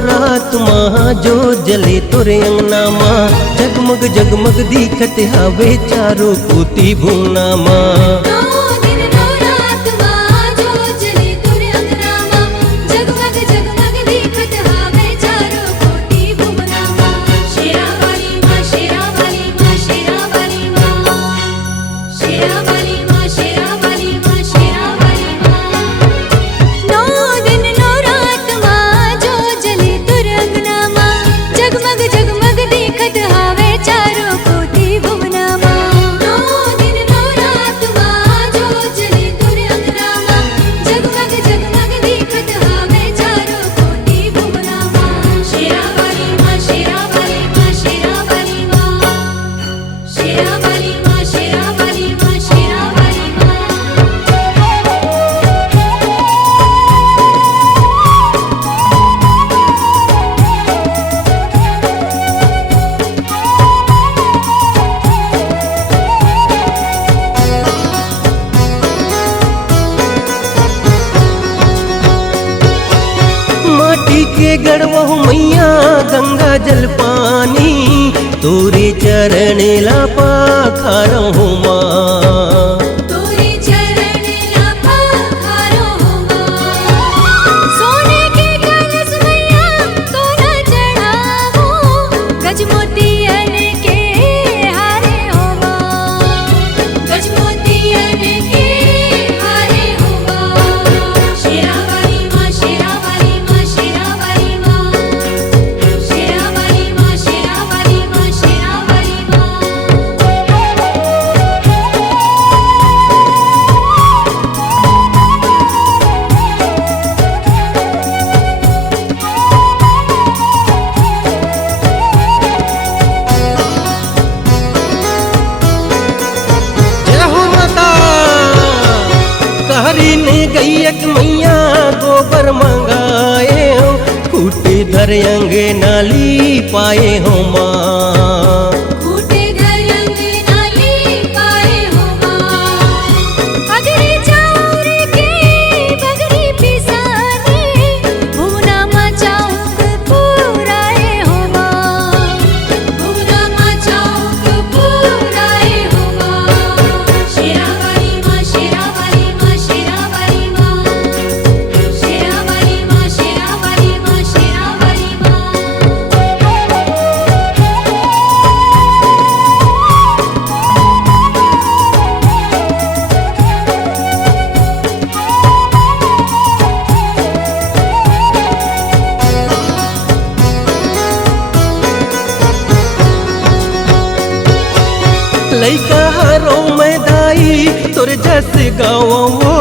रात माँ जो जले तोरे अंगना माँ, जगमग जगमग दिखत हवे चारों कोती भूना माँ। माटी के गढ़वहु मैया गंगा जल पानी, तोरे चरण ला पाखरहु माँ। तोरे चरण ला पाखरहु माँ। सोने के कलश मैया तोरा चढ़ावो, गजमोतियन के हारे हो माँ। गजमोतियन के हारे हो माँ। शेरा वाली माँ, शेरा वाली माँ, शेरा वाली माँ। शेरा वाली माँ, शेरा वाली माँ, शेरा वाली माँ। जय हो माता कहरी ने गैयक मैया गोबर मंगाए हो, फूटे धर अंगे नाली पाए हो माँ। फूटे घर अंगनाली पाए हो माँ। अगरी चाउर के बगरी पिसाने, भुवना माँ चौक पुराए हो माँ। भुवना माँ चौक पुराए हो माँ। शेरा वाली माँ, शेरा वाली माँ, शेरा वाली माँ। शेरा वाली माँ, शेरा वाली माँ, शेरा वाली माँ। लैका हरो मैदाई तोर जस गावो,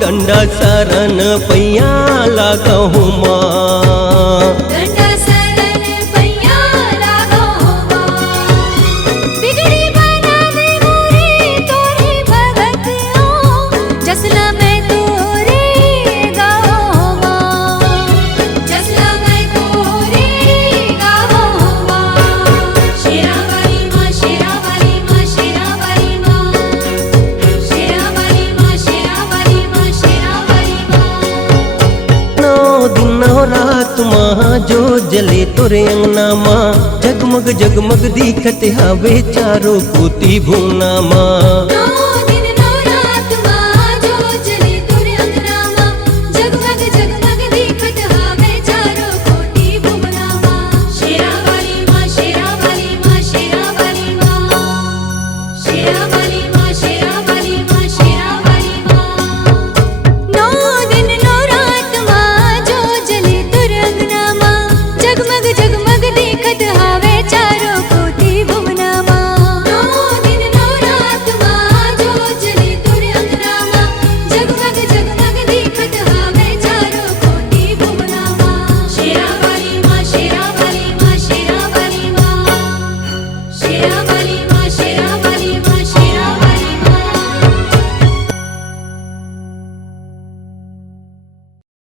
डंडा सरन पैया लागहु माँ। डंडा सरन पैया लागो हो माँ। बिगड़ी बना दे मोरे तोरे भगत हो, जसला मैं तोरे गाओ हो माँ। जसला मैं तोरे गाओ हो माँ। शेरा वाली माँ, शेरा वाली माँ, शेरा वाली माँ। शेरा वाली माँ, शेरा वाली माँ, शेरा वाली माँ। नौ दिन नौ रात माँ जो जले तोरे अंगना माँ, जगमग जगमग दिखत हवे चारों कोती भूना माँ।